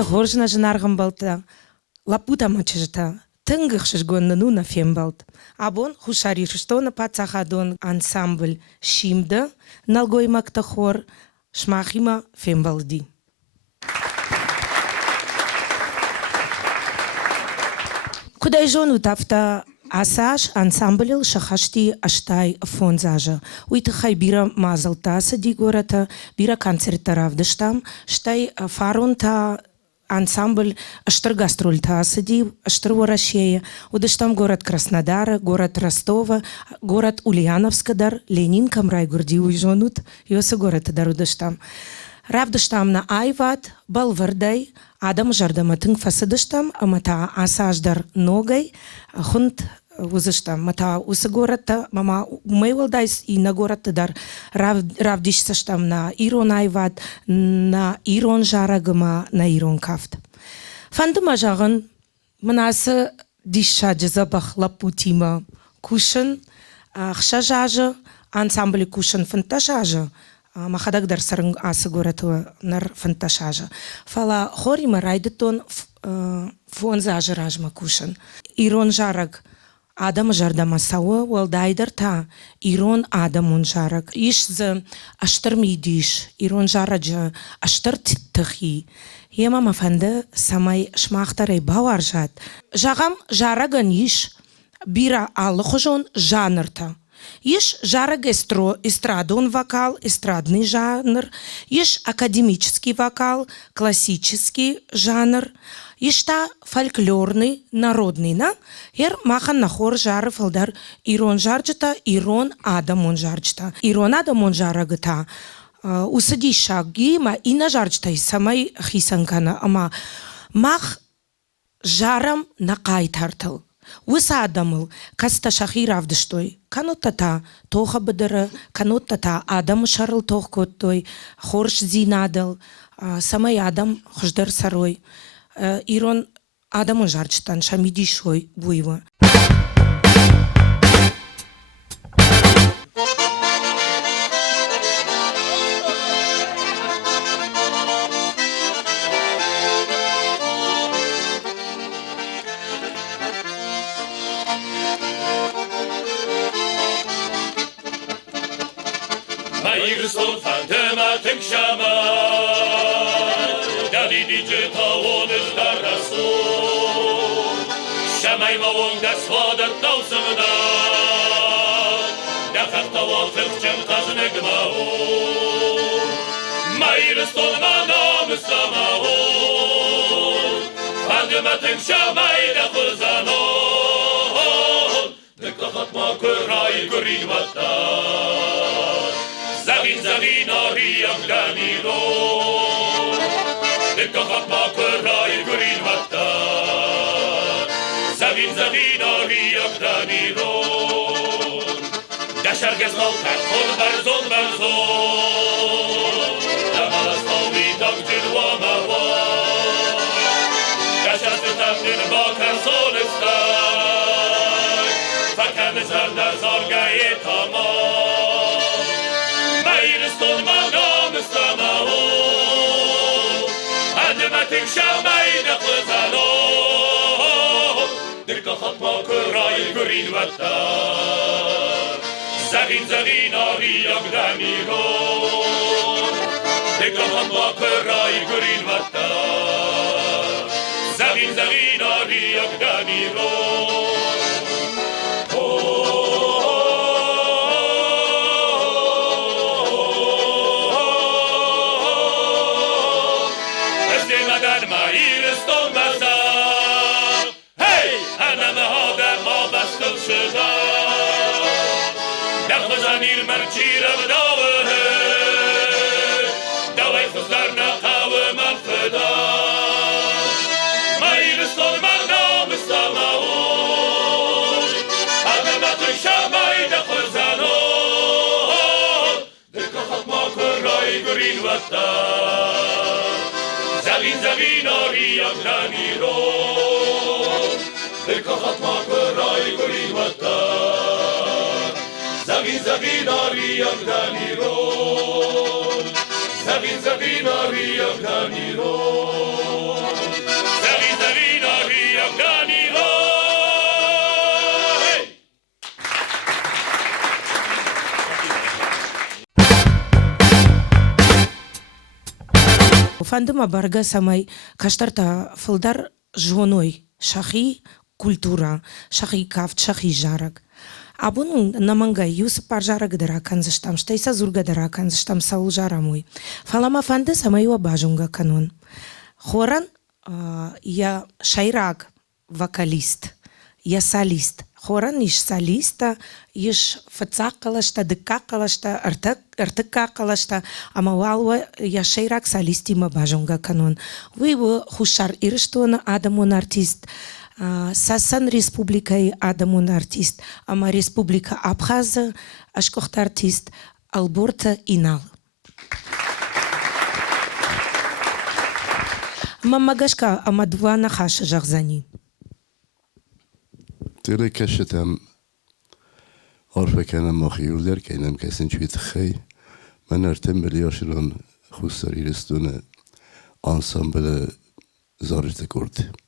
Лапута горжна жынарғын балта, лапута мачыжыта, тыңгық шыжгонны нуна фембалт. Абон хушари шыштона пацахадон ансамбль шимда, налгой мактахор, шмахима фембалди. Кудай жону тафта асаш ансамбль шахашти аштай фонзажа. Уйтахай бира мазалтаса ди гората, бира концерта равдаштам, штай фарунта ансамбль аштыр гастрольтаса ди, аштыр Ворощея. Удаштам город Краснодара, город Ростова, город Ульяновскадар, Ленин камрай гурди уйжонут, йосы город дарудаштам. Равдаштам на айват, балвардай, адам жардаматың фасадаштам, амата асаждар ногай, хунт узыштам, мата усы городта, мама умейвалдайс и на городта дар равдишсаштам на ирон айват, на ирон жарагыма, на ирон кафт. Фандыма жағын, мынасы дишаджы забах лапутима кушын, ақша жажы, ансамблі кушын фынта жажы, махадагдар сарың асы горатуа нар фынта жажы. Фала хорима райдытон фонзажы ражма кушын. Ирон жараг адам жардамасауы уалдайдар та ирон адамун жараг. Ишзы аштыр мидиш, ирон жараджы аштыр тихи. Ема мафанды самай шмақтарай бауар жад. Жағам жараган иш бира алы хожон жанрта. Иш жараг эстрадон вокал, эстрадный жанр, иш академический вокал, классический жанр, ишта фольклорный, народный, на? Ер махан нахор жары фалдар ирон жарджата, ирон адамон жарджата. Ирон адамон жарагыта. Усади шаги, ма ина жарджата и самай хисанкана, ама мах жарам на кайтартал. Уса адамыл, каста шахир авдыштой. Каноттата тоха быдыры, каноттата адам шарыл тох коттой, хорш зинадыл, самай адам хождар сарой. Ирон адамын жарчтан шамидишой буйва. Stond van de maten shama, dat die DJ tawon is daar raso. Shamay mawon das vader tawsana, da gaat tawal terchem kaznek mao. Mayr stond manam samao, van de maten shama da khuzano. De kahat ma kurai gurin wata. Zavin ariam daniro, de kahat ma kurai gurin wata. Zavin ariam daniro, da shargez malkat khol barzon barzon, da malas tawi takjir wa mawa, da shazit takjir bakar solistai, fakan zarda zargaye tamam. Stond manam samao, adematik shamay da khuzano, der kahat ma kurai gurin wata, zavin ariam daniro, der kahat ma kurai gurin wata, zavin ariam daniro. Danir marchira vdove, davai khudar na qawe man feda. Mayr stol manam samao, adamat shamay da khuzano, der kahat ma kurai gurin wata. Zavin ariam daniro, der kahat ma kurai gurin wata. Zavin ariam daniro, zavin ariam daniro. فندم برگا سمای کشتر تا فلدر جونوی شخی کультура شخی کافت شخی جارگ Abun namanga Yusuf parjara gdera kanzishtam, shteysa zurga dera kanzishtam saul jaramui. Falama fande samaiwa bajunga kanun. Хоран я шайраг вокалист, я солист. Хоран иш солиста, иш фацакалашта, декакалашта, артыкакалашта, амавалва я шайраг солисти ма бажунга канун. Вы хушар ирштуна адамун артист. Сасан республикай адамун артист, ама республика Абхаза ашкохт артист, Алборта Инал. Мамагашка амадвана хаша жахзани. تیله کشتم عارف کنم مخیول در کنم کسین چویت خی من ارتم بلیاشلون خوستاری رستون انسامبل زارت کرد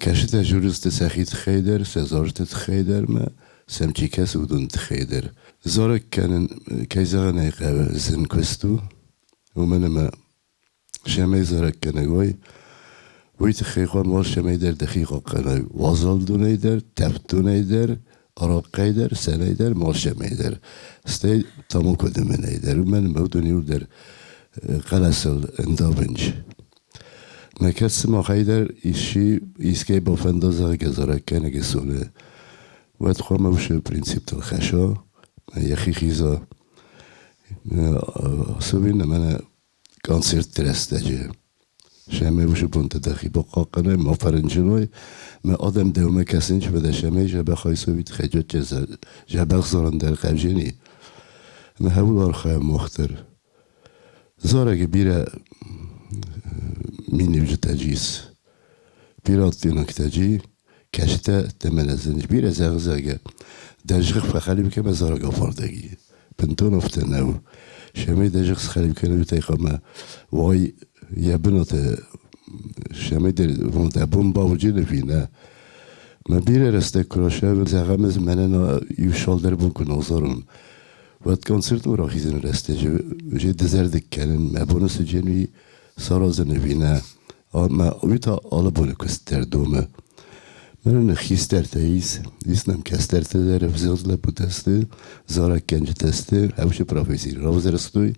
کشت جورست سخیت خیدر سزارت خیدر ما سمچی کس بودن خیدر زارک کنن کیزاغ نیقه زن کستو و من ما شمی زارک کنگوی ویت خیخان وار شمی در دقیقا کنای وازال دونی در تفت دونی در عراقی در سنی در مال شمی در استی تامو کدومنی در و من مودونیو در قلسل اندابنج نکس ما خیدر ایشی ایسکی با فندازه گذارک کنه گسونه وقت خواه موشه پرینسیب تل خشا یخی خیزا سوین من کانسرت ترسته جه شمه بوشه بونت دخی با قاقنه ما فرنجنوی ما آدم دومه کسینچ بده شمه جبه خواهی سوید خجات جبه زارن در قبجنی ما هول آرخه مختر زارگه بیره مینی وجه تجیز بیره دیونک تجی کشته تمن زنج بیره زغزگه دجغ فخالی بکه ما زارگه فاردگی بنتون افته نو شمه دجغ سخالی بکه نو تایخواه وای یه بنات شمی در وند ابون باوجی نفینه من بیره رسته کراشه و زغمز منن یوشال در بون کنازارم وقت کنسرت او را خیزن رسته جه دزردک کنن مبونس جنوی ساراز نفینه ما اویتا آلا بونه کستر دومه من خیستر تاییز ایسنم کستر تده رفزیاد لپو تسته زارک کنج تسته هوش پرافیسی راوز رستوی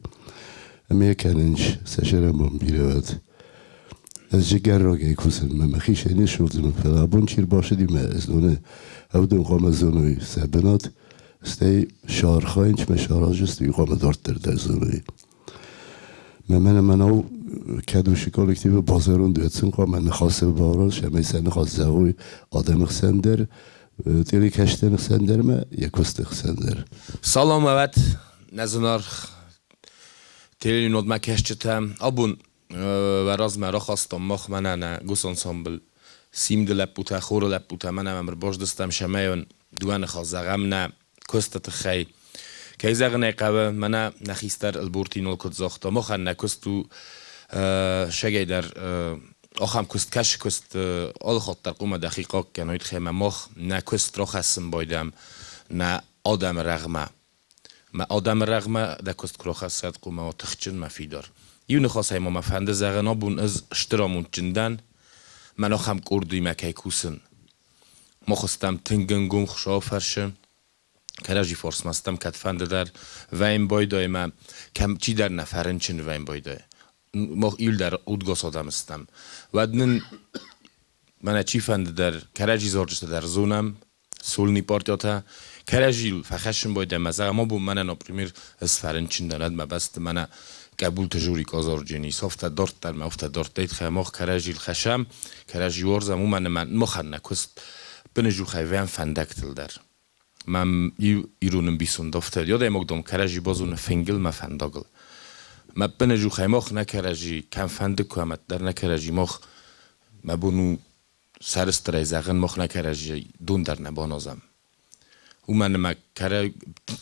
اما کننج سشرم بون بیرود از جگر را گه کسن من خیش اینی شدم فلا بون چیر باشه دیم از دونه او دون قام از دونوی سبنات استی شارخاینچ مشاراج است قام دارت در زونوی من کدوشی کالکتیو بازارون دویتسن قام من خاصه باراش همه سن خاص زوی آدم خسندر تیلی کشتن خسندر ما یکوست خسندر سلام وقت نزنار تیلی نود ما کشتم آبون و راز مرا خواستم مخ من نه گوس انسامبل سیم دل بوده خور لب بوده من امر باش دستم شمایون دوان خواست غم نه کست خی کی زغ نقبه من نخیستر البورتینول کد زاخته مخ نه کستو شگی در آخام کست کش کست آل خاطر قوم دقیقا کنایت خیمه مخ نه کست را خسم بایدم نه آدم رغمه ما آدم رغمه ده کست کرا خست قوم و تخچن مفیدار یون خواست ما مفهند زغنا بون از اشترامون جندن من آخام کردی مکی کوسن ما خواستم تنگنگم خشا فرشم کراجی فارس مستم کتفند در وین بایدای ما کم چی در نفرنچن وین بایدای ما ایل در اودگاس آدم استم و دنن من چی فند در کراجی زارجست در زونم سولنی پارتیاتا کراجی فخشم بایدای مزاق ما بون من نپریمیر از فرنچن دارد ما بست من قبول تجوری کازار جنی سافت دارت در ما افت دارت دید خیماخ کراجی خشم کراجی ورزم و من مخن نکست بنجو خیوان فندکتل در من ایرونم بیسون دفتر یاد مقدم کراجی بازون فنگل ما فنداگل ما بنجو خیماخ نکراجی کم فندک کوامت در نکراجی مخ ما بونو سرسترای زغن مخ نکراجی دون در نبانازم و من ما کرا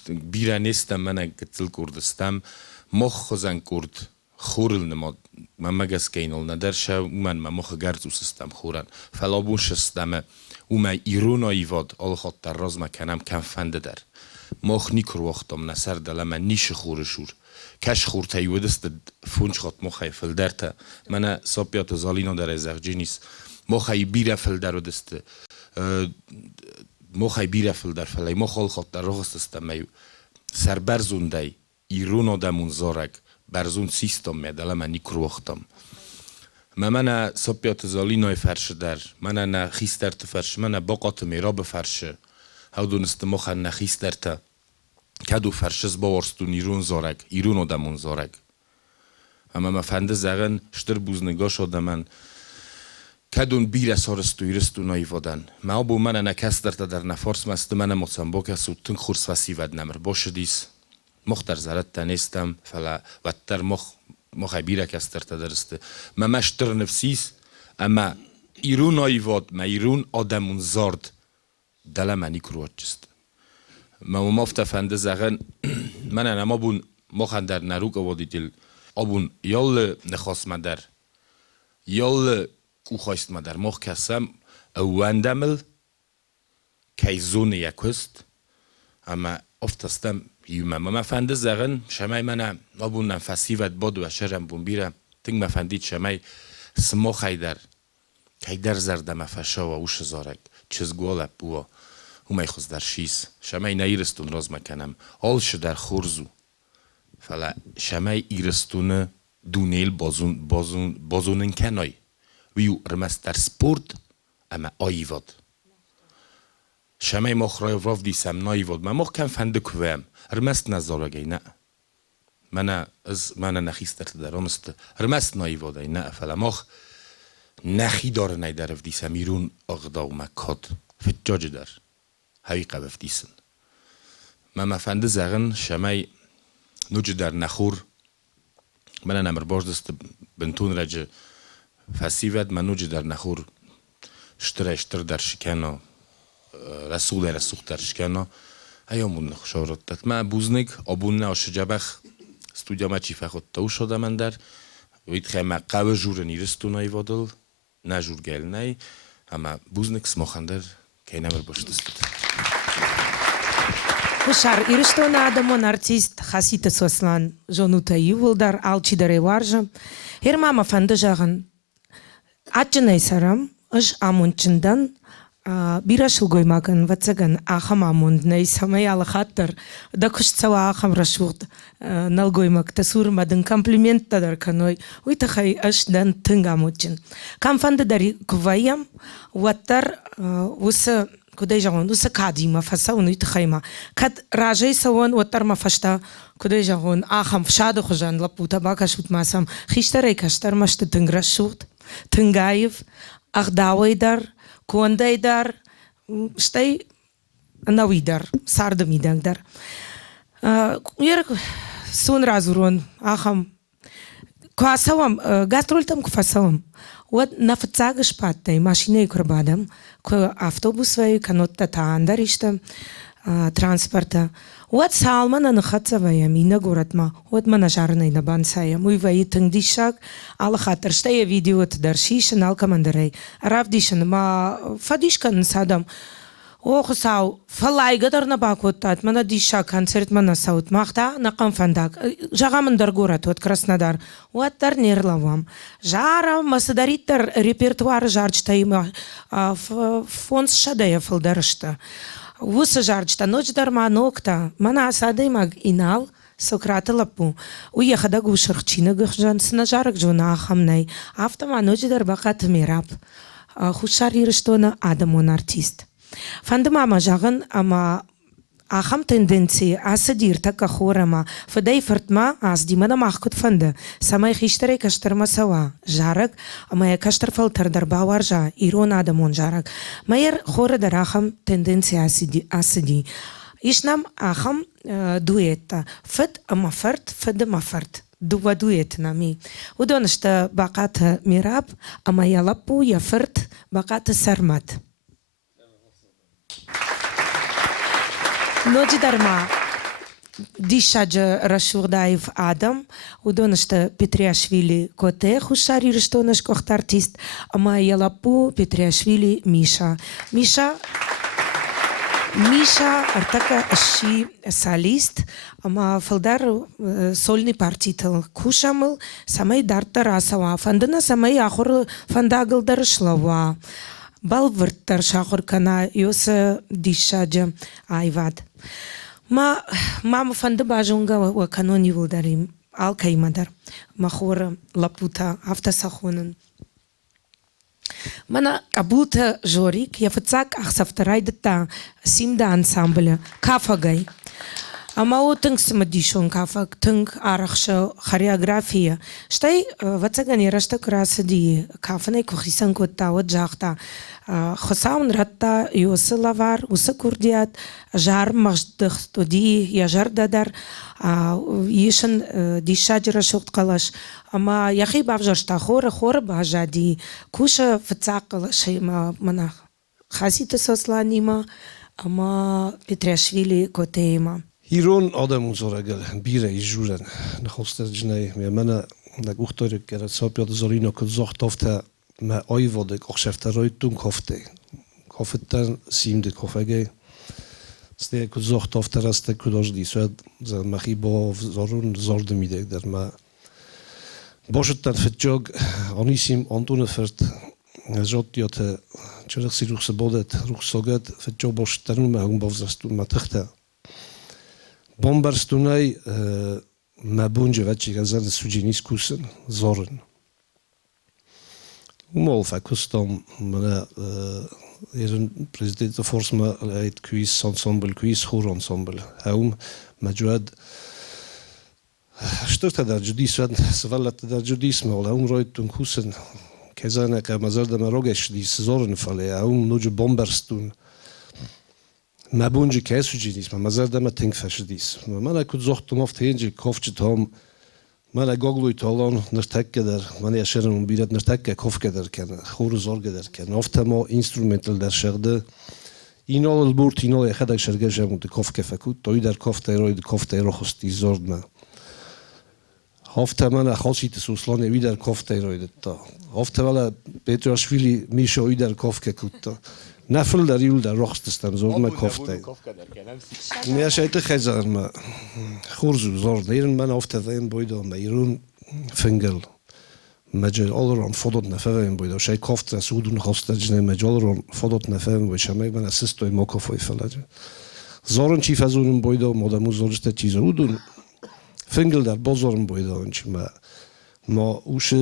بیره نیستم من گتل کردستم مخ خوزن کرد خورل نماد من مگس کینال ندرشه و من مخ گرزو سستم خورن فلابون شستم و ما ایرون آیواد آل خاطر راز مکنم کم فنده در مخ نیکر وقتم نسر دلم نیش خورشور کش خورته یودست فونج خود مخای فلدرته من ساپیات زالینو در ازرجینیس مخای بیره فلدر دست مخای بیره فلدر فلی مخال خود در رخست استمیو سر برزونده ایرون آدمون زارک برزون سیستم میدل من نیکرو وقتم من ساپیات زالینو فرش در من نه خیسترت فرش من باقات میراب فرشه هاو دونست مخا نخیسترته کدو فرشز باورستو نیرون زارک ایرون آدمون زارک اما ما فنده زغن شتر بوزنگاش آدمن کدون بیر سارستو ایرستو نایوادن ما بو من نکسترته در نفارس مست من مصنباک سو تن خورس وسیود نمر باشه دیس مختر زرت تنستم فلا وتر مخ بیره کسترته درسته ما مشتر نفسیس اما ایرون نایواد ما ایرون آدمون زارد دل منی کروات جست ما مفت فنده زغن من اما بون مخن در نروک آوادی دل آبون یال نخواست مدر یال کو خواست مدر مخ کسم اوندمل کی زون یکست اما افتستم یوم ما فنده زغن شمای من آبون نفسی ود باد و شرم بون بیرم تنگ مفندید شمای سما خیدر کی در زرد مفشا و اوش زارک چزگوال بوا همه خوز در شیس شمای نیرستون راز مکنم آلش در خورزو فلا شمای ایرستون دونیل بازونن کنای ویو رمست در سپورت اما آیواد شمای مخرای وراف دیسم نایواد من مخ کم فنده کویم رمست نزارگی نه من نخیسترت در آمست رمست نایوادی نه فلا مخ نخی داره نیدرف دیسم ایرون اغدا و مکاد فجاج در هایی قبف دیسن من فنده زغن شمای نوج در نخور من نمر باش دست بنتون رجه فسیود من نوج در نخور شتر در شکنا رسول در شکنا ایامون نخوشارت داد من بوزنگ آبون نه آشجبخ استودیا ما چی فخود تاو شده من در وید خیمه قوه جور نیرستو نای وادل نه جور گل نای اما بوزنگ سماخندر که نمر باش دست Хушар, иришто на адамон артист хасита сослан жонута ювулдар алчидаре варжа. Хер мама фанды жағын атчынай сарам, ыш амунчындан бирашыл гоймаган вацаган ахам амунднай самай алахаттар да кушцава ахам рашуғд нал гоймаг тасурмадын комплимент тадар каной уйтахай ыш дан тынг амучын. Кам фанды дари куваям ваттар усы кудай жагон усы кадима фаса уну итхайма кад ражей савон оттар мафашта кудай жагон ахам фшады хужан лапута бакашут масам хиштарай каштар машты тынграшут тынгаев ахдавайдар кондайдар штай навидар сардамидангдар ер сон разурон ахам квасавам гастрольтам квасавам вот нафцаг шпаттай машиной курбадам к автобусвай канотта таандаришта транспорта вот салмана нахатсавая мина горатма вот манажарной на бансая мой вай тыңдишак ал хатырштай видеот даршишен алкамандарай равдишен ма фадишкан садам Ох сау фалайгадыр на бакоттат мана диша концерт мана саут махта на камфандак жагамындар город от Краснодар уаттар нерлавам жара масадариттар репертуар жарчтайма фонс шадая фалдарышта вусы жарчта ночдар манокта мана асадаймаг инал Сократа лапу уехада гушарчина гхжан снажарак жона хамнай автома ночдар бакат мирап хушар ирштона адамон артист Фанды мама жағын, ама ахам тенденции асадир така хорама, фадай фартма аз димана махкут фанды. Самай хиштарай каштарма сава, жарак, ама я каштар фалтардар баваржа, ирон адамон жарак. Майер хорадар ахам тенденции асади. Ишнам ахам дуэта, фад ама фарт, фад ама фарт. Дува дуэт нами. Удонышта баката мираб, ама я лапу, я фарт, баката сармат. Ночи дарма дишаджа Рашурдаев Адам, удонышта Петриашвили Коте, хушар ирштонаш кохт артист, ама ялапу Петриашвили Миша. Миша Миша артака ши солист, ама фалдар сольный партител. Кушамыл самай дарта расава. Фандына самай ахор фандагылдар шлава. Бал вырттар шахор кана юса дишаджа айвад. Мама фанды бажунга ва канони вулдарим. Алкаймадар. Махора лапута автосахонын. Мана кабулта жорик, я фацак ахсафтарайдата симда ансамбля кафагай. Ама о тынг самадишон кафаг, тынг арахша хореография. Штай вацагани рашта красади кафанай кухисан кота вот жахта. Хосаун ратта юсы лавар, усы курдият, жар маждых тоди, я жар дадар, ешен дишаджира шоқт қалаш. Ама яхи бавжашта хора бажади, куша фацақала шайма мана хасита сосланима, ама Петрашвили котейма. Hieron Adam zorgel bira ijuren na hosteljnei me mana na guchtorik ger sopja de zorino ko zochtofte me oivode ochsefteroitung hofte hofetan simde kofege ste ko zochtofte raste kudojdi sed za machibo zorun zordemide der ma boshetan fetjog onisim antune fert zotjote church si ruchse bodet ruchsoget fetjog boshetan me umbovzastu matachta Bombarstunaj ma bunge veći gazan suđenis kusen zoren. Umolfa kustom mana president forsma et quiz ensemble quiz hor ensemble. Haum majuad Stört da judis van svallat da judis ma haum roitun kusen kezana ka mazarda marogesh dis zoren fale haum noje bombarstun. ما بونجی که سوجینیست ما زرد ما تنگ فشدیست من اکود زختم افت هنجی کافچه تام من اگاگلوی تالان نرتک در من یاشرم بیرد نرتک کاف کدر کنه خور زور کدر کنه افت ما اینسترومنتال در شرده اینال البورت اینال یخدک شرگه جمود کاف کفکود توی در کاف تیروید کاف تیرو خستی زرد ما افت من اخاصی تسوسلان وی در کاف تیروید تا افت ولی پتراشویلی میشه وی در کاف کود تا نفل در یول در رخستستم زور ما کافته. نه شاید خیزان ما خورزو زور نیرن من افتادم بایدم ما ایران فنگل مجال آلران فدات نفهم بایدم شاید کافته سودون خواست جنه مجال آلران فدات نفهم باید شما من اسستوی ما کافای فلج. زارن چی فزونم بایدم مادامو زارشته چیز رودون فنگل در بازارم بایدم چی ما اوش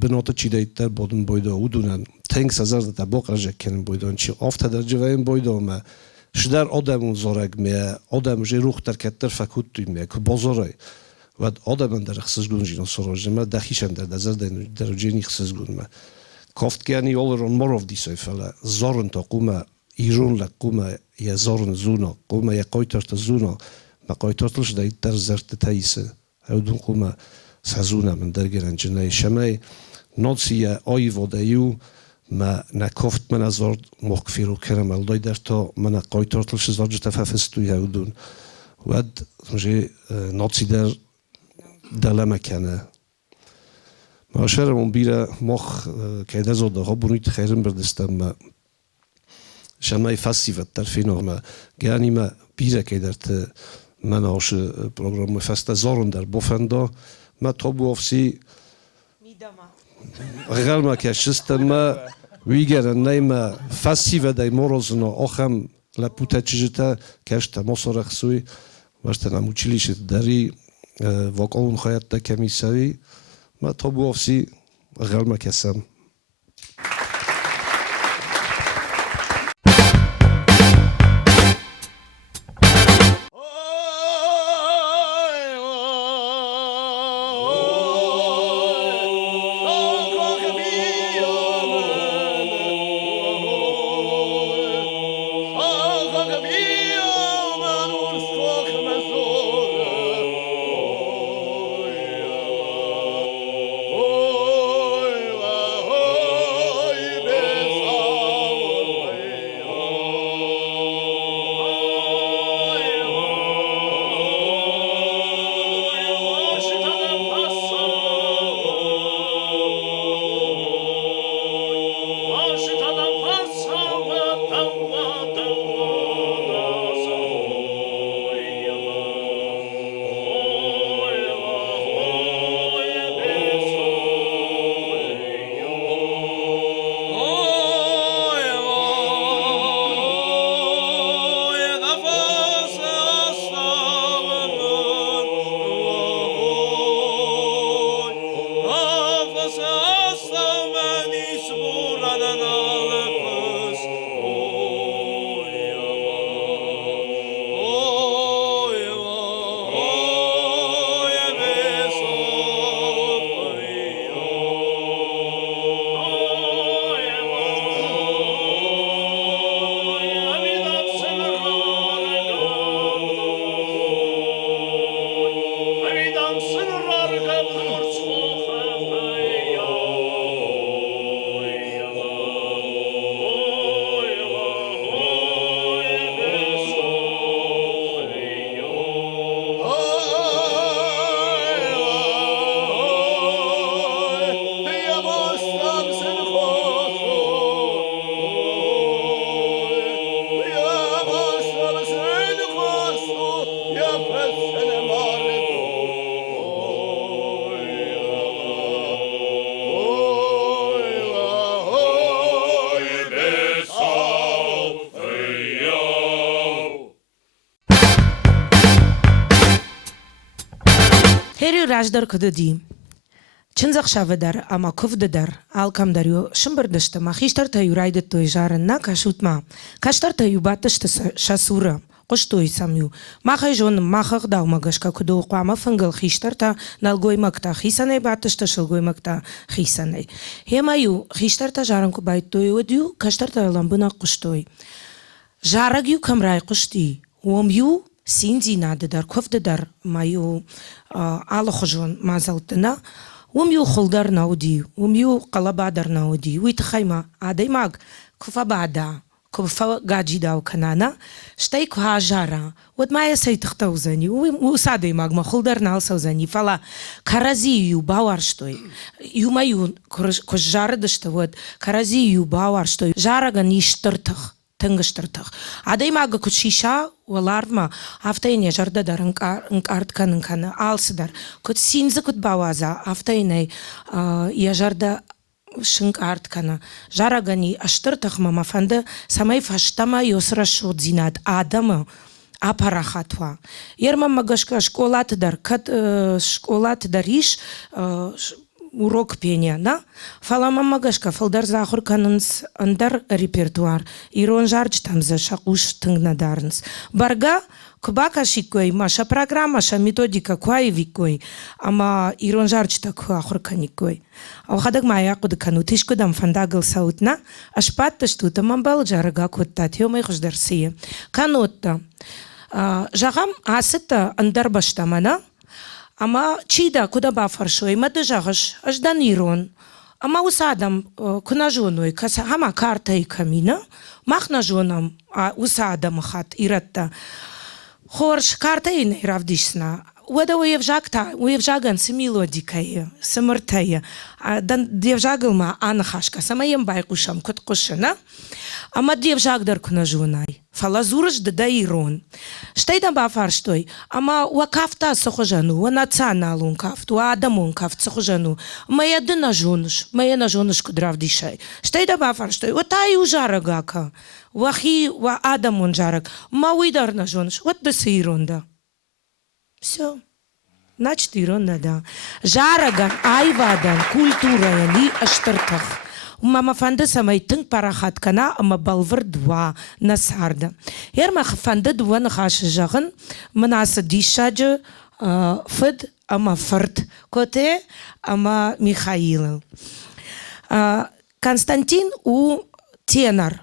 بنات چی دایت در بادن بایدم ودونن تنگ سازر در باق رجک کنن بایدان چی آفت در جوایم بایدان ما شدر آدمون زارگ میه آدم جه روح در کتر فکوت توی میه که بازارای و آدم در خسزگون جینا سراج ما دخیشم در نظر در جنی خسزگون ما کافت کنی آلران ماروف دیسای فلا زارن تا قوم ایران لقوم یا زارن زونا قوم یا قایترت زونا ما قایترتلش در زرت تایسه هودون قوم سازونا من در گرن جنای شمای ناتسیه آی ودایو ما نکافت من از ورد مخفیرو کردم الدای در تا من قایترتلش زرد تفافستوی هودون ود مجه ناتسی در دلم کنه ما شرمون بیره مخ که در زده ها بونیت خیرم بردستم ما شمای فستیوت در فینا ما گانی ما بیره که در ت من آش پروگرام فست زارن در بفندا ما تابو افسی غیر ما که شستم ما ویگرن نیما فستیو دای مرزنا آخم لپوته چیزتا کشت مصرخ سوی وقت نموچیلیش داری واقعون خواهد تا کمی سوی ما تابو افسی غیر ما کسم Oh Rajdar kududi. Çınzaq şavıdar ama kuvdadar alkamdaryo şımbırdıştı ma xiştar yuraydı toy jarınna kaşutma. Kaştar tayu batıştı şasura. Qoştoy samyu. Maxay jon maxaq dağmagashka kudu qama fıngıl xiştar ta nalgoymakta xisanay batıştı şılgoymakta xisanay. Hemayu xiştar ta jarın kubayt toy odiyu kaştar ta lambına qoştoy. Jaragyu kamray qoşti. Omyu Синди надыдар, көфдыдар маю алохожон мазалтына, умю холдар науди, умю қалабадар науди, уйтхайма адаймаг куфабада, куфа гаджидау канана, штай кухажара, вот моя сайтахтаузани, усадаймаг ма холдар налсаузани, фала каразию бауар штой, юмаю кожжардышты, вот каразию бауар штой, жараган иштыртах. Тынгыштыртық. Адаймағы күтшиша оларма автайне жардадар ыңқартканы алсыдар. Күт синзі күт бауаза автайнай яжарда шыңқартканы. Жарагани аштыртық мамафанды самай фаштама йосырашу дзинад адамы апарахатва. Ерма магашка школатыдар иш урок пения, на? Фалама магашка, фалдар захур канынс андар репертуар. Ирон жарч там за шакуш тынгнадарнс. Барга кубака шикой, маша программа, ша методика куай викой, ама ирон жарч так ахур каникой. Аухадаг мая куды кану тишкудам фандагыл саутна, ашпатта штута мамбал жарага куттат, ёмай хуждарсие. Канотта. Жагам асыта андар баштамана, Ама чида куда бафаршой, мадыжагаш, аждан ирон. Ама усадам кунажоной, каса хама карта и камина, махнажонам усадам хат иратта. Хорш карта и нейравдишна. Уэда уевжаган си мелодикая, самартая. Дан девжагалма анахашка, самаем байкушам кот кошена. Ама девжагдар кунажонай. Фалазурыш да ирон. Штайдан бафарштой, ама уакафта сохожану, уанационалун кафт, уадамун кафт сохожану. Моя дына жонуш, моя на жонушку дравдишай. Штайдан бафарштой, уатай ужарагака. Уахи уадамун жарак. Ма уидар на жонуш, вот да си иронда. Все. Значит иронда, да. Жараган, айвадан, культура ли аштартах. Мама фанды самай тынг парахат кана, ама балвыр два насарда. Ерма фанды два нахашы жағын, мынасы дишаджы фыд, ама фырт коте, ама Михаилы. Константин у тенор.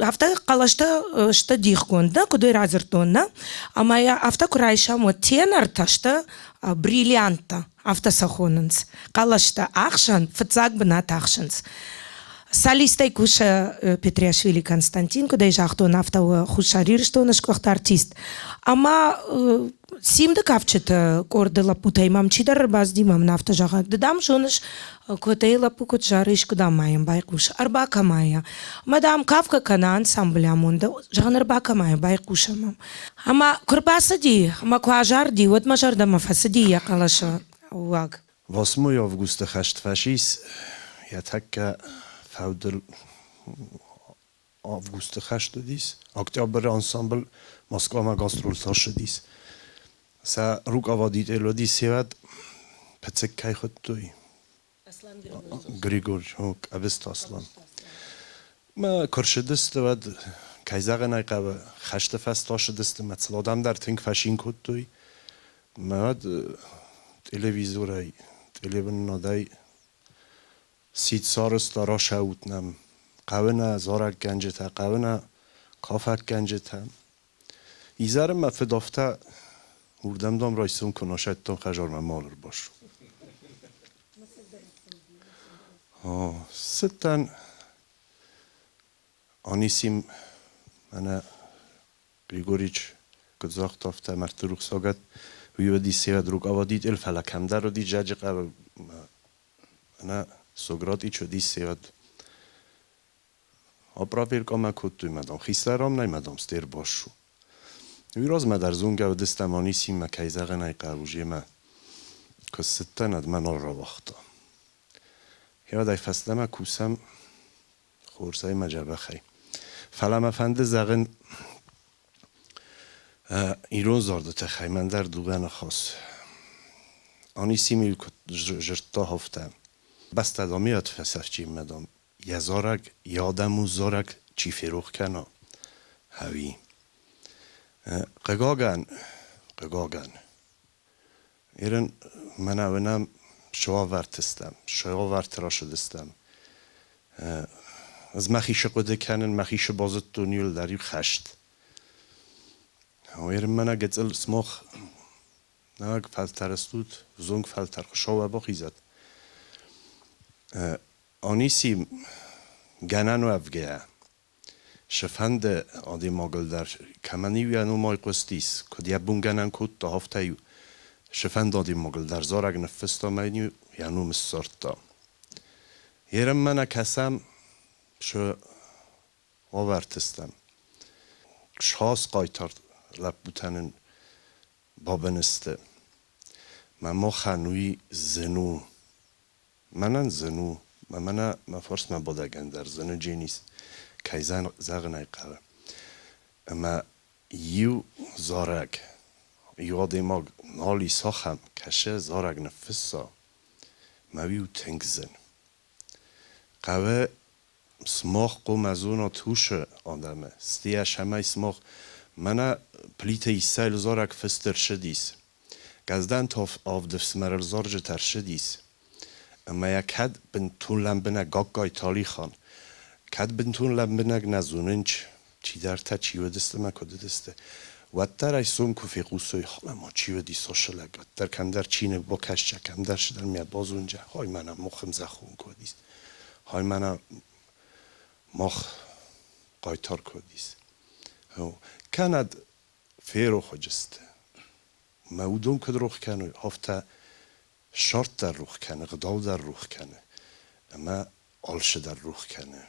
Авто қалашты шты дихкон, да, кудой разыртон, да? Ама я авто курайшамо тенор ташты бриллианта. Автосахонынс. Қалашта ақшан, фыцак бына тақшынс. Солистай куша Петриашвили Константин, кудай жақтон автауы хушарир, что он шквахта артист. Ама симді кавчыты корды лапутай мамчидар баздимам нафта жаға. Дадам жоныш котай лапу кот жары ішкудам майым байқуш. Арбака майя. Мадам кавка кана ансамбля мунда. Жағын арбака майя байқушамам. Ама курбасы ди, ама куажар ди, вот мажарда мафасы ди я қалаша. Was mooi August gast fascis, ja tak fouder August gast dis, Oktober ensemble Moskva ma gastrol sarche dis. Sa ruk avadit elodis sevat, petsek kai khotoi. گریگور ابست اصلا ما کرشدست ود کایزاق نایقه خشت فستاش دست مثلادم در تنگ فشین کد توی ما تلویزیوری تلویزیون نادای سیت سارس دارا شاوتنم قونا زارک گنجتا قونا کافک گنجتا ایزارم ما فدافتا وردم دام رایسون کناشت تون خجار من مالر باش ستن آنیسیم من گریگوریچ گذاخت افته مرتروخ ساگت ویودی سیاد روگ آوادید الفلک هم در رو دی جاج قبل من سوگرات ایچو دی سیاد آبرا ویرگا من کد توی مدام خیسته رام نیمدام ستیر باشو ویراز ما در زونگه و دستم آنیسیم ما کیزاق نای قروجی ما که ستن اد من را وقتا یا دای فصله ما کوسم خورسای مجبه خی فلم افنده زغن ایرون زارده تخی من در دوغن خاص آنیسی میل که جرتا هفتم بس تدامیات فسفچیم مدام یزارک یادم و زارک چی فروخ کنا هوی قگاگن ایرن من اونم شوا ورتستم شوا ورتراش دستم از مخیش قده کنن مخیش بازد دونیل داری خشت ایرن من اگه سمخ ناگ فلتر استود زنگ فلتر شوا با خیزد آنیسی گنن و افگه شفند آدی ماگل در کمانی ویانو مای قستیس کدیا بونگنن کود تا هفته شفند آدی ماگل در زارگ نفستا مینیو یانو مسارتا یرم من کسم شو آورتستم شاس قایتر لب بوتنن بابنسته من خانوی زنو منن زنو من فارس من بادگن در زنو جینیست کایزان زغنای قره اما یو زارگ یو آدیماغ نالی ساخم کشه زارگ نفسا مویو تنگزن قوه سماخ قوم از اونا توش آدمه ستیش همه سماخ منه پلیت ایسایل زارگ فستر شدیس گزدن تاف آف دفس مرل زارج تر شدیس اما یک هد بنتون لنبنه گاگای تالی خان کد بنتون لنبنه نزوننچ چی در تا چی و دسته ما کده دسته و در ایسون کفی قوسوی حالا ما چی و دی ساشل اگد در کم در چینه با کش چکم در شدن میاد باز اونجا های منم مخم زخون کدیست های منم مخ قایتار کدیست کند فیرو خجسته مودون کد روخ کنه هفته شرط در روخ کنه غداو در روخ کنه اما آلش در روخ کنه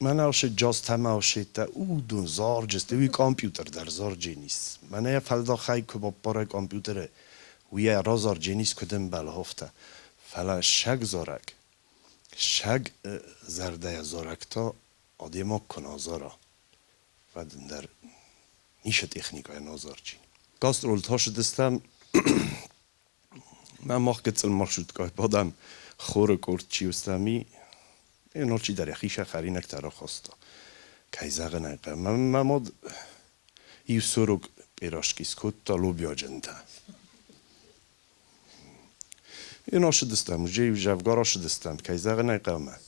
من آلش جاز تمه آشید تا او دون زار جسته وی کامپیوتر در زار جینیست من یه فلدا خیلی که با پاره کامپیوتره وی را زار جینیست کدم بله هفته فلا شگ زارک شگ زرده زارک تا آدیما کنازارا و در نیش تکنیکای نازار جین گاسترول تاش دستم من ماخ گتسل مارشود که بادم خور کرد چیوستمی اینا چی در یخیش خرینک ترا خواستا کایزاق نایقه من ماد ایو سروگ پیراشکیس کد تا لوبیا جنتا اینا شدستم جیو جوگارا شدستم کایزاق نایقه من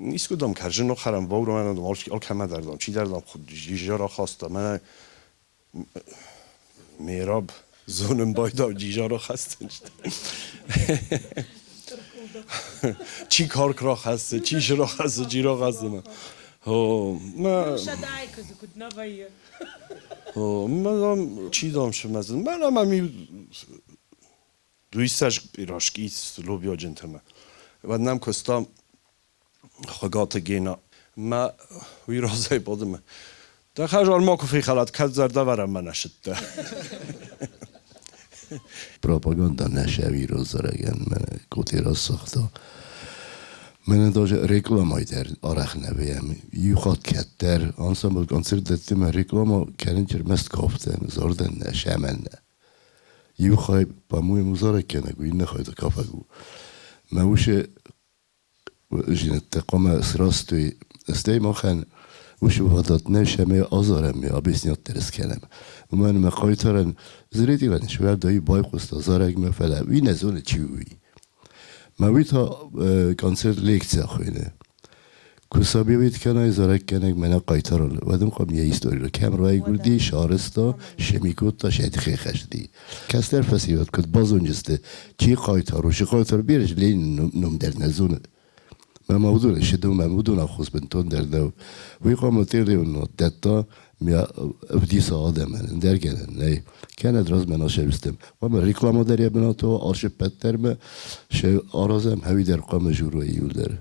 نیست کدام کرجن رو خرم باور من دم آل کمه دردم چی دردم خود جیجا را خواستا من میراب زونم بایدا جیجا را خواستن چی کار کرا خسته چیش را خسته چی را خسته من من چی دام شمازن من همی دویستش پیراشکیست لوبیا جنتمه و نم کستم خگات گینا ما وی رازای بادم در خجال ما کفی خلات کد زرده ورم من نشده پروپاگاندا نشوی روز رگن من کوتی را ساختا من داج reklamay der arach neviem ju hat ketter ensemble konsertet med reklama kennen mest koften zorden şemenne يخاي بموي مزارك كنا قوي نخاي تكافجو ما وش جين التقامة سراستوي استي ما خان وش وفضت نشمي أزارم يا أبيسني الترس كلام ومن ما قايترن زريتي لان شوار داي باي قصة زارك ما فلا وي نزول تشوي ما ويتا كانسر ليكتسا خوينه كسابي ويت كنا زارك كنا منا قايترن ودم قام يستوري الكاميرا يقول دي شارستا شميكوتا شهد خيخش دي كاستر فسيوت كنت بازون جسته چی قايتر وش قايتر بيرج لين نم در نزونه ما موضوع شدو ما موضوع خص بنتون در دو ويقام تيري انه دتا ميا ابدي سعاده من در گلن نه كان دراز من اشبستم وما ريكلامو در يبناتو ارشيب بتر ما شي ارازم هوي در قام جورو يول در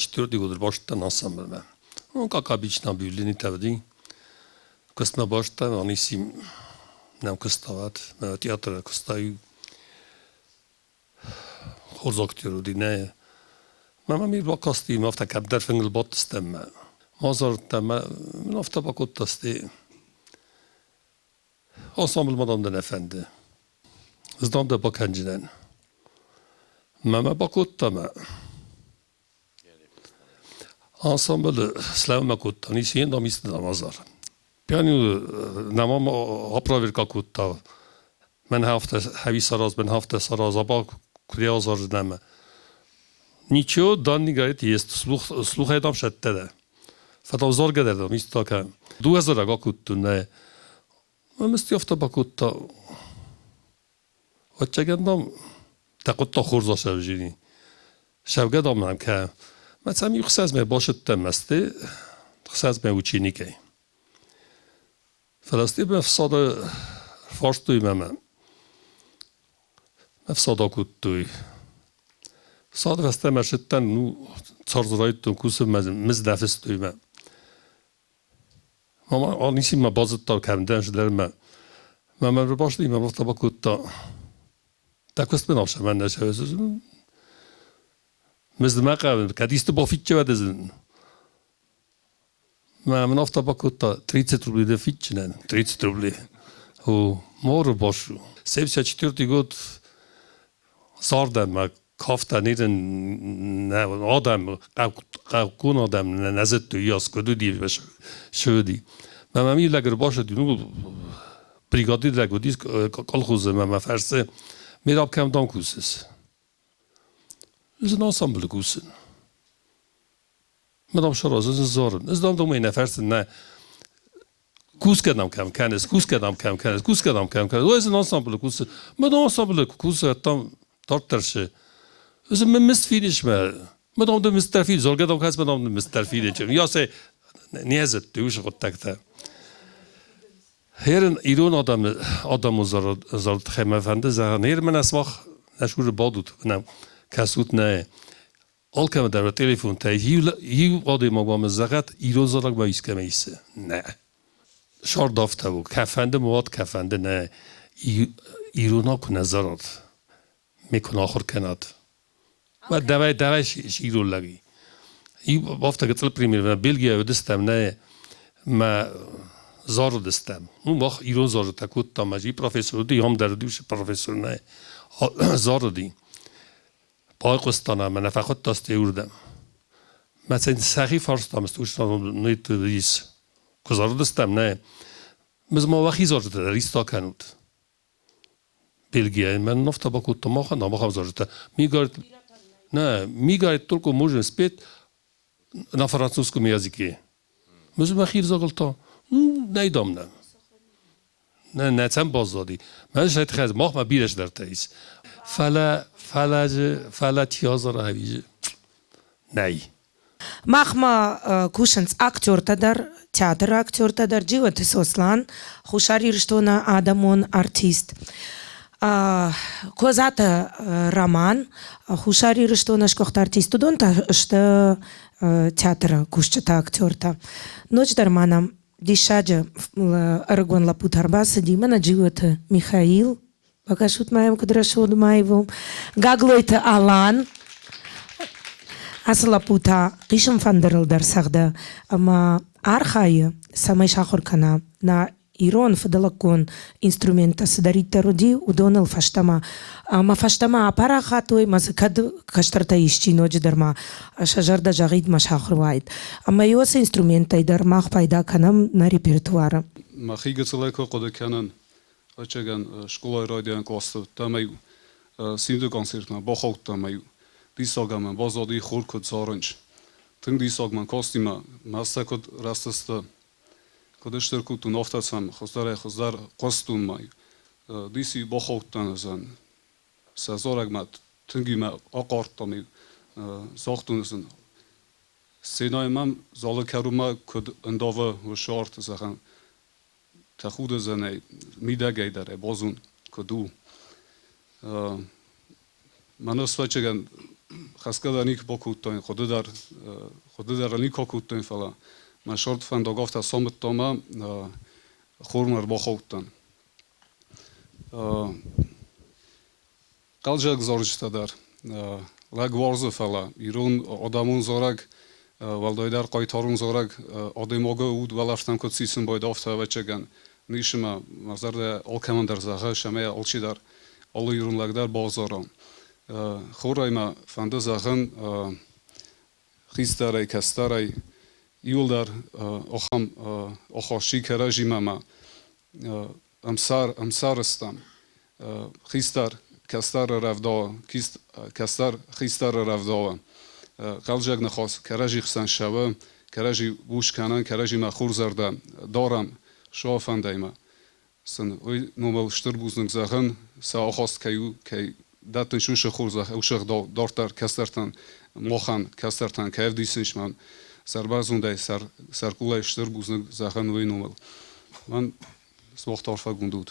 Четвърти година бащата на ансамбъл ме. Но как обично бюлени тавди. Късна бащата, они си нам къстават, на театъра къстаю. Хорзоктир родине. Мама ми била късти, има в така дърфенгъл ботстем. Мазар тема, но в таба коттасти. Ансамбъл мадам ден ефенди. Знам да бакенджинен. Мама бакоттама. Ensemble slavna kutta, ni siin on mistä namazar. Piani namam apravir kakutta. Men hafta havi saraz, men hafta saraz aba kuriyazar nama. Niço danni gayet jest sluh edam şettede. Fata zor gederdim istaka. 2000 gakuttun ne. Mesti hafta bakutta. Vaçagendam takutta khurza şevjini. Şevgedam nam ka. مثلا یخساز می باشد تمسته خساز می وچینی کی فلسطین به فساد فاشتوی مم فساد کودتوی فساد فسته مشتن نو چارزرایتون کوسه مزدفستوی مم ماما آنیسی ما بازد تا کمدنش در مم رو باشدی مم رفت با کودتا تاكست بنامش من نشوز مثل ما قبل كديست بافيتش ودزن ما من أفتا باكوتا 30 рублей да фитчнен 30 рублей و مور باشو 74 год сардам кафта ниден адам قاكون آدم نزد تو یاس کدو دی شودی ما می لگر باشه دی نو بریگادی لگو دیس کل خوزه ما فرسه میراب کم دام کوسس از ناسامبل کوسن مدام شراز از زارن از دام دومی نفرس نه کوس کردم کم کنس کوس کردم کم کنس کوس کردم کم کنس و از ناسامبل کوسن مدام ناسامبل کوسه تام تارترشه از من مستفیدش مدام دو مستفید زال گدام کس مدام دو مستفیده چون یا سه نیازت دوش خود تکته هرن ایران آدم زارد خیمه فنده زهان هر من اسماخ نشور بادود نم کسوت نه آل کم در تلفن تا هیو آدم آقام زغت ایران زارد با ایس کمی ایسه نه شار دافته بود کفنده مواد کفنده نه ایران ها کنه زارد میکن آخر کناد و دوای ایران لگی ای بافته که تل پریمیر و بلگیا و دستم نه ما زارو دستم اون وقت ایران زارو تکوت تا مجی پروفسور دی هم در دوش پروفسور نه زارو دی پای قستانه من فقط دسته اردم مثلا سخی فارس دامست نیت ریس که زارو دستم نه ما وقتی زارو در ریستا کنود بلگیا من نفته با کود ما خواهم نامخوام زارو تا میگارد نه میگارد ترکو موجن سپید na francuskom jazyku. Może ma chwilę zagalta. Nie dam nam. نه تم بازدادی من شاید خیلی ماه ما بیرش در تاییس فلا تیازار هویجه نه مخما کوشنس اکتور تدر театр актер тадar живот сослан хушари рштона адамон артист козата роман хушари рштона шкохт артист дон та что театр кушчата актерта ночь дарманам дишаджа аргон лапутарбаса димана живот Михаил покажут моим кудрашод моего гаглойта Алан اصلا پوتا قیشم فندرل در سخته اما آرخای سامش آخر کنه نه ایران فدلکون اینسترومنت سداری ترودی و دونل فشتما اما فشتما آپارا خاتوی مزکد کشترتا ایشتی نوج در ما شجر دا جاگید مش آخر واید اما یوس اینسترومنت در ما پیدا کنم نه ریپرتواره ما خیلی سلاک قد کنن اچگان شکل رادیان کلاس تامیو سیمدو کنسرت ما با خود تامیو دیساگ من بازادی خور کد زارنج تن دیساگ من کاستیما ماستا کد راستست کدشتر کد تو نفتسم خزدار قستون مای دیسی با خود تنزن سازارگ مات تنگی ما آقارت تامی ساختونسن سینای من زال کروما کد انداوه و شارت زخن تخود زنی میدگی داره بازون کدو من اسوچگن خسته در نیک باکوتن خود در نیک باکوتن فلا من شرط فند گفت سامت تاما خورمر باخوتن قلجک زارجتا در لگ وارز فلا ایران آدمون زارگ ولدای در قایتارون زارگ آدماگه اود ولفتن کد سیسن باید آفته و چگن نیشما مزرد آلکمان در زخه شمه آلچی در آل ایران لگ در بازاران خورای ما فنده زخن خیستاری کستاری یول در آخام آخاشی کراجی ما امسار استم خیستر کستر رفدا کستر خیستر رفدا قلجک نخواست کراجی خسن شوه کراجی بوش کنن کراجی ما خور زرده دارم شو فنده ما سن اوی نومل شتر بوزنگ زخن سا آخاست که داتن شوش خورزه اوشق دارتر کسترتن مخان کسترتن که دیسنش من سربازونده سرکولای شتر بوزنگ زخن وی نومل من سوخت طرفه گندود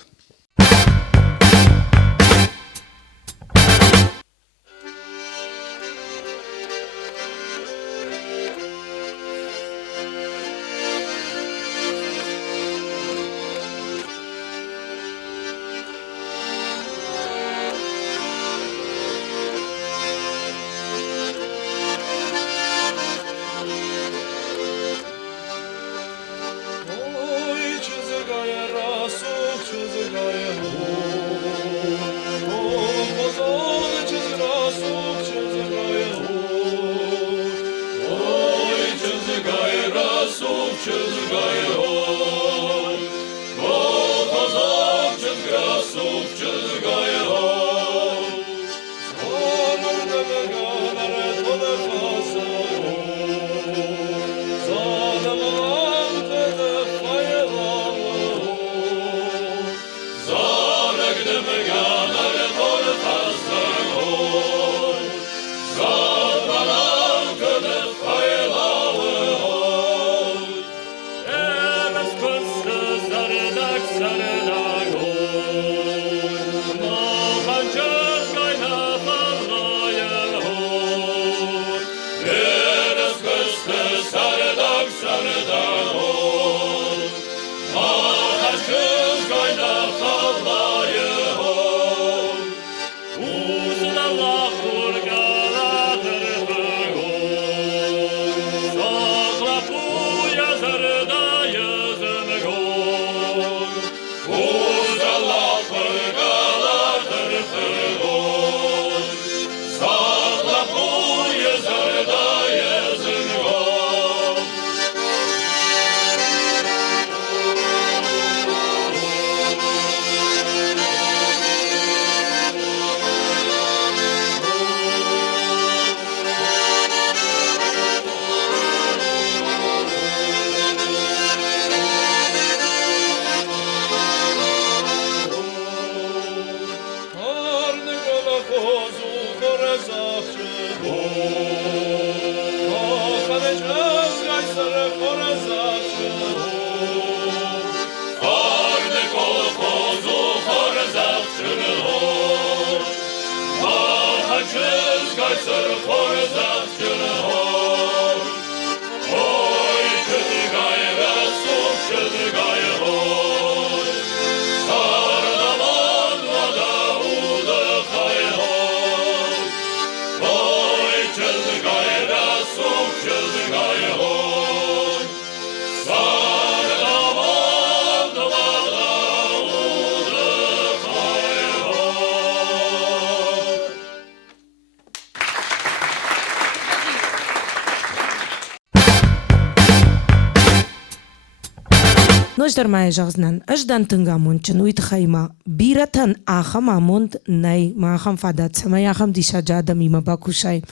Nós darmai jaznan, ajdan tungamunchen uitkhaima, biratan acham amund nay maham fadat samay acham dishajada mima bakushay.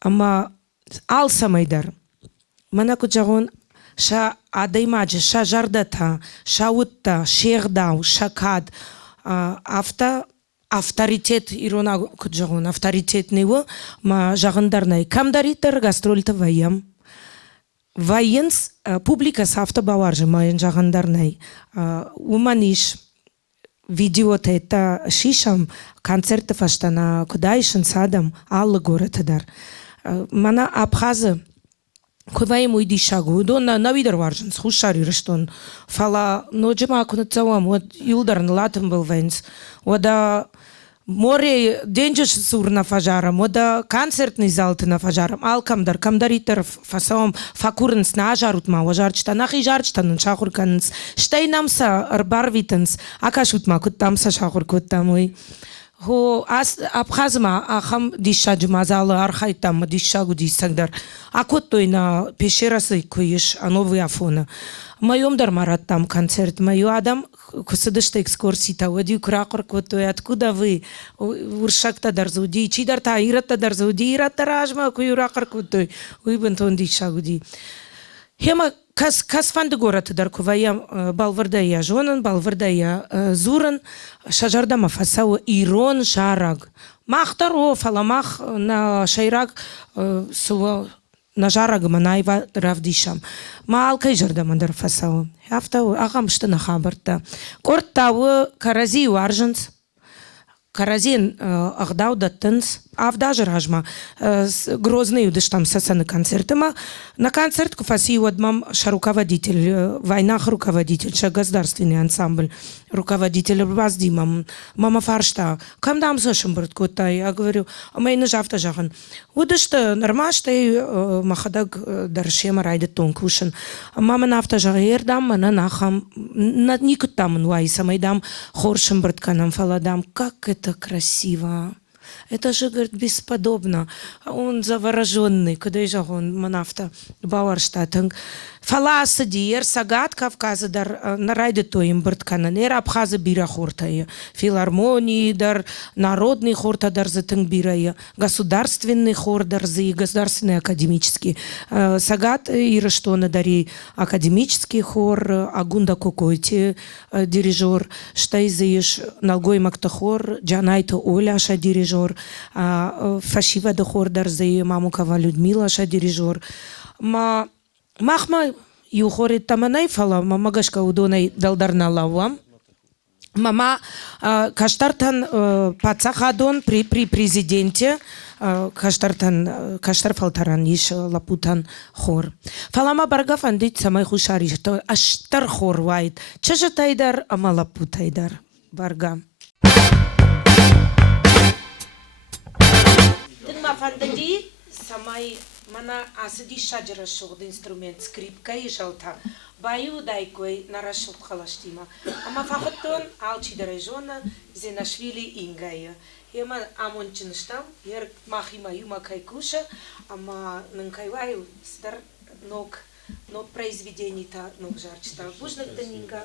Ama al samaydar. Mana kujagon sha adaimaje sha jardata, sha utta, sherdau, shakad, авторитет ирона kujagon авторитет нево, ма жагандарнай камдаритер гастрольта ваям. Вайенс публика сафта баваржы майын жағандарнай. Уманиш видеота это шишам концертов аштана кудайшын садам аллы горетадар. Мана абхазы кувайым уйди шагу. Дона навидер варжынс хушари рыштон. Фала ноджима кунатцавам вот юлдарн латым был венс. Ода море деньжеш сур на фажарам, ода концертный залты на фажарам, алкамдар, камдаритер фасом факурнс на ажарутма, ожарчта нахи жарчтанын шахурканс, штейнамса арбарвитенс, акашутма куттамса шахуркуттамой. Хо абхазма ахам дишаджма залы архайтам дишагу дисагдар. Акоттой на пещерасы куиш новый афона. Моем дармарат там концерт, мою адам кусадышта экскурсита, води кракор квотой, откуда вы? Уршакта дарзуди, чидарта ирата дарзуди, ирата ражма, куюракор квотой, уйбентон дишагуди. Хема кас фанды город даркувая балвардая жонан, балвардая зуран, шажардама фасау ирон шараг. Махтаро фаламах на шайраг сува на жараг манайва равдишам. Ма алкай жардамандар фасау. Афтау агам что на хабарта. Кортау карази уаржанс. Каразин агдау даттынс. Авдажа ражма грозный удыш там сасаны концертыма. На концерт куфаси удмам руководитель, войнах руководитель, государственный ансамбль, руководитель Ваздимам, мама фаршта. Камдам зашим браткота, я говорю, а мы не жавта жаган. Удышта нормашта махадаг даршема райда тонкушен. Мама нафта жагердам, мана нахам, никут там нуайса майдам, хоршим братканам фаладам. Как это красиво! Это же, говорит, бесподобно. Он завороженный, когда же он манафта Бауэрштадт. Фаласади, Сагат, Кавказа, дар нарайде то им браткана, нера Абхаза бира хортая, филармонии, дар народный хорта дар затынг бирая, государственный хор дар зы, государственный академический. Сагат Ираштона дари академический хор, Агунда Кокойти дирижер, Штайзыш Налгой Мактахор, Джанайта Оля ша дирижер, Фашива да хор дар зы, Мамукова Людмила ша дирижер. Махма юхорит таманай фала, мама гашка удонай далдарна лавам. Мама каштартан пацахадон при президенте каштартан каштар фалтаран иш лапутан хор. Фалама баргаф андит самай хушари, что аштар хор вайт. Чажатайдар амалапутайдар барга. فنددي سماي منا أسدي شجرة شغل إنسترومنت سكريبكا يشالتا بايو دايكوي нарашилт халаштима ама фахоттон алчи дарежона зенашвили ингая ема амончиныштам ер махима юма кайкуша ама нынкайваю стар ног произведений та ног жарчта бужнак данинга.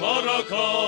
Maraka